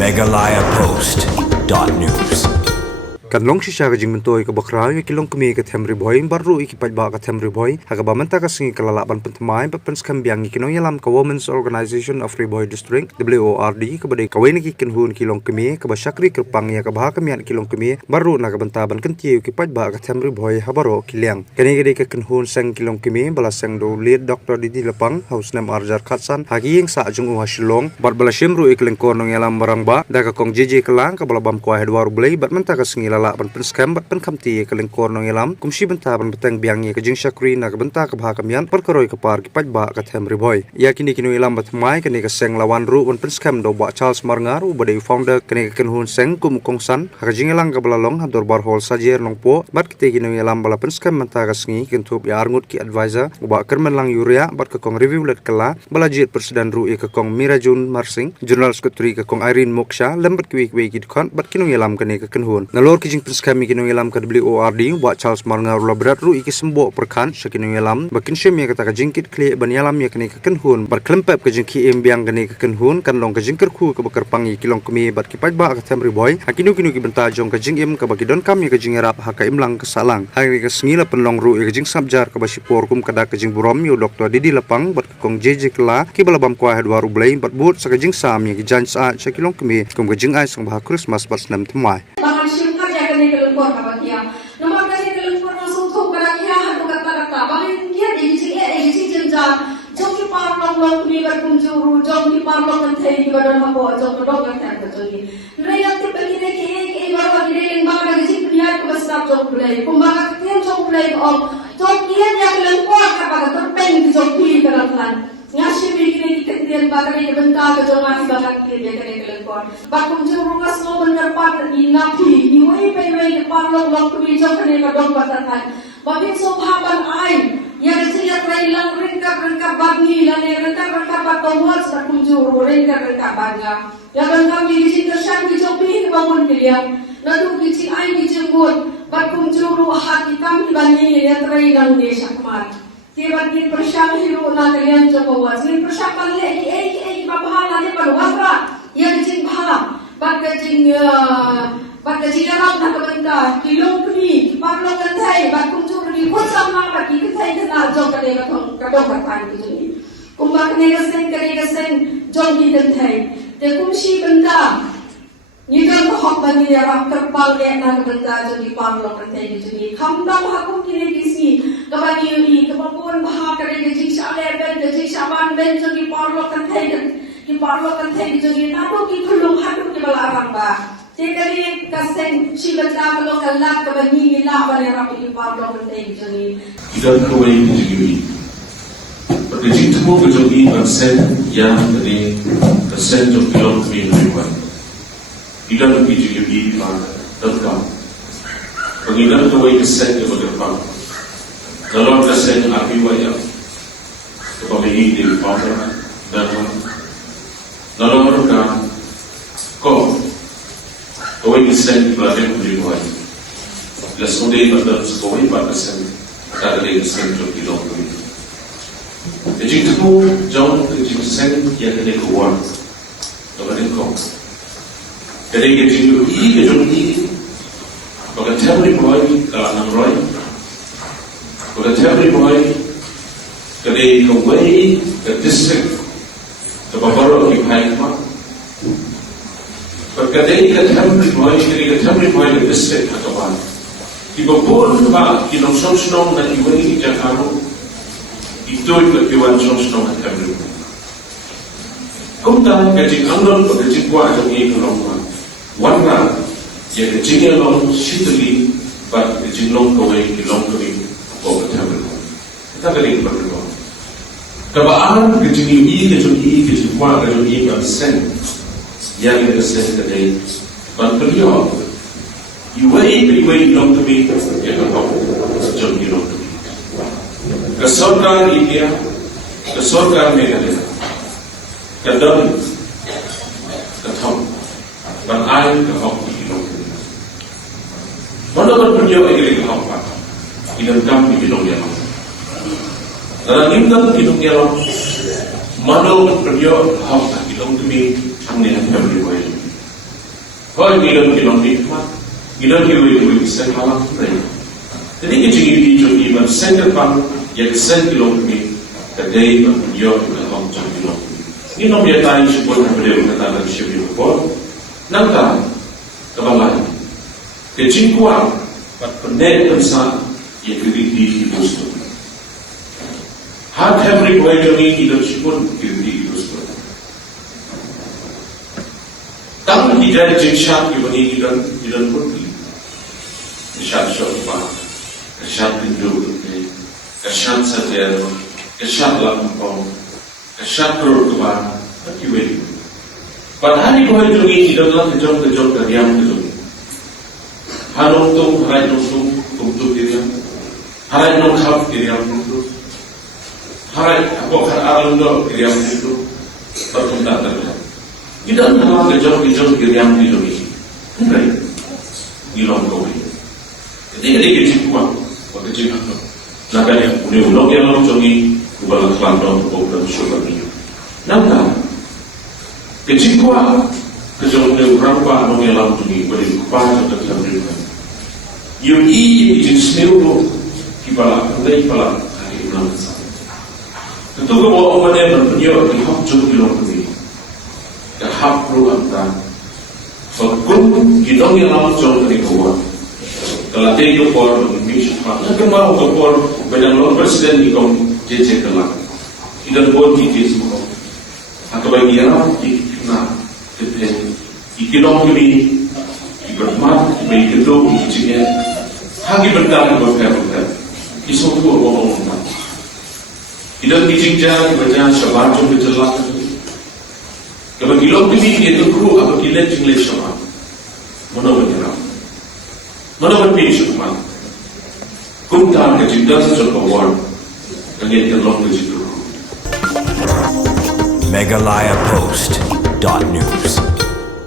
megalayapost.news kan long shisha ka jing mentoi ka bakra wi kilong kemi ka thamri boy baru iki pajba ka thamri boy haga bamanta ka singi kalala ban pentmai pat pens kambiang iki no yalam ka women's organization of Riboy district WORD ka bade ka weni ki kenhun kilong kemi ka basakri kerpang ya ka bah kemian kilong kemi baru na ka banta ban kentiu ki pajba ka thamri boy habaro kiliang kani gede ka kenhun sang kilong kemi bala sang do lead Dr. Didi Lapang haus nam Arjar Khatsan hagi yang sa jung hasilong bar bala shimru ikling ko no yalam barang ba da ka kong jeje kelang ka bala bam ko hedwar blai bat manta ka singi la ban penskam bat penkamti ke lengkor nong ilam kumsi benta ban beteng biangnya ke jing syakri na ke benta ke bah kamian perkoroi ke par ki pajba ke them riboy ya kini kinu ilam bat mai kini ke seng lawan ru ban penskam do ba Charles Marngaru bade founder kini ke kenhun seng kum kongsan ha jing ilang ke belalong hador bar hol sajer longpo bat kite kinu ilam bala penskam benta ke sengi kentup ya arngut ki advisor ba kermen lang yuria bat ke kong review let kala bala jit presiden ru ke kong Mirajun Marsing jurnal sekretari ke kong Irene Moksha lembat ki ki kon bat kinu ilam kini ke kenhun nalor ki jing kami kini ilam ka WORD buat Charles Marngaru labrat ru iki sembo perkan sakini ilam bakin syem ya kata ka jingkit kli ban yalam ya kini ka kenhun bar klempep ka jingki embiang kini ka kenhun kan long ka jingker ku ka bakar pangi kilong kemi bat ki pajba ka temri boy hakinu kinu ki benta jong ka jingim ka bagi don kami ka jingerap ha ka imlang ka salang hari ka sngila penlong ru ka jing sabjar ka basipor kum kada ka jing burom yo Dr. Didi Lapang bat kong jeje kala ki balabam kwa hedwaru blai bat but sa ka jing sam ya ki jan sa kilong kemi kum ka jing ai sang bah Christmas bat nam temai nomor kasi telefon langsung tu kalau dia hadu kata balik dia di jam jom ki parlong long ni berkunjung jom ki parlong kan thei ki badan mako jom dog kan tak jadi raya te begini ki baru begini yang baga di sini dia ko stop jom play kumbaga tem jom play om jom dia yang lengkap ka baga terpen di jom ki kan ngasih begini kemudian baga ni bentar ke jom masih baga ki dia kena lengkap bakum jom rukas lo benar pat ni napi ni wei pe parlong long ki jom kena ka dog batatan babin sobhaban ai yang siap railang rengkap bagi lane rengkap patawat sa kunjuru rengkap baga ya rengkap di sini tersan di jopi bangun kalian lalu di sini ai di jenggot bat kunjuru hati kami bani ya railang desa kemar tiba di persam hiru na kalian jokowa sini persapan lagi babahan ade parwatra ya di sini bah bat alam na kabanta kilong kumi parlo kantai bat kunjuru di kota ma ki kai na jong ka le ka dong ka tan ki ni kumba ka sen jong ki den thai te kum shi banda ni kan ko hok ban ni ra ka pal le na ka banda jong ki parlo ka thai ki ni kham da ma kum ki ne ki si ka ba ni ka ba pon ba ka le ji sha le ben ji sha ban ben jong ki parlo ka thai ki jong ni na to ki thulung ha to ki bala arang ba Jadi kasen si benda kalau kalah kebani milah balik rapi parlo penting jadi. Kita kawai kejui. Perkejui temu kejui kasen yang tadi kasen jom kilom kami ribuan. Kita kejui di mana terkam. Pengiran kawai kasen yang berdepan. Dalam kasen api wajah. Kepalai di pasar dan dalam mereka kau kawai kesen pelajari kuliah lesson day pada kawai pada kesen tak ada kesen jom kilong kami. Jadi tu jauh kesen yang ada keluar, tak ada kau. Jadi kejung bagai teori boy kalau nang roy, bagai teori boy jadi kawai ke district terbaru di Pahimah. Perkadai kita hamil boy, kita hamil boy di district atau apa? Ibu pun ba kinong song dan ibu ini Jakarta itu iwan song dan hamil. Kumta gaji anggon gaji kuat jadi kelongwan. Warna yang gaji long situli, but gaji long kawai kilong kawai kau hamil. Kita kali berdua. Kabaan gaji gaji kuat gaji sen. Yang kita sedang berperiak, iway long kami yang kau jom long kami. Kesorkan India, kesorkan Meghalaya, kedon, ketom, berai kehok long kami. Mana berperiak lagi kehok pak? Idan kami long yang. Dalam imam long yang, mana berperiak kehok long kami. Hanya yang beribadah. Kau gilon nikmat, gilon kiwi sen malam ni. Jadi kita ini jadi iman sen depan yang sen kilometer kadai berjauh ke dalam jauh. Ini nombor tadi sebut beliau katakan sebelum pun, nangka kebalai, kecingkuan, pendek besar yang kiri boston. Hat Henry Boy Johnny tidak sebut kiri boston. Tahu tidak jengshat kibani tidak pergi. Jengshat siapa? Jengshat pintu, jengshat saja, jengshat lampau, jengshat berubah, kiwedi. Padahal Boy Johnny tidaklah kejong keriam kejong. Hanong tu, harai nong tu keriam, harai nong khap keriam tu, harai apa alam tu keriam tu, bertunda terjadi. Tidak nama kejauh kiriam di Indonesia. Enggak, gilong kau ini. Ketika dia kecil kuat, kecil apa? Nakanya udah yang lalu jongi, kubala kelantan, kubala sugar ni. Nampak, kecil kuat, kejauh berapa orang yang lalu jongi, boleh kupas atau tidak beriman. Yang ini izin sendiri, kibala, mulai kibala hari ulang tahun. Tentu kalau orang yang berpengaruh di hak jauh gilong kau ini. Hak perubahan, fakun kita yang lawan jauh dari kuat. Kalau tiada kuat, mungkin cepat. Nak kemana kuat? Banyak orang presiden di kaum JJ kelak. Kita buat JJ semua. Atau bagi orang ikna, ikinom kini, ibermat, ikido, ikijnya. Hagi berdari berkata, isu tu orang orang. Kita ikijnya, ibadah syabat jom berjelas. Kalau gilong ini dia tu guru apa gila jingle sama, mana bergerak, mana berpilih sama. Kumpulan kecintaan sesuatu yang terlalu kecintaan. Megalayapost.news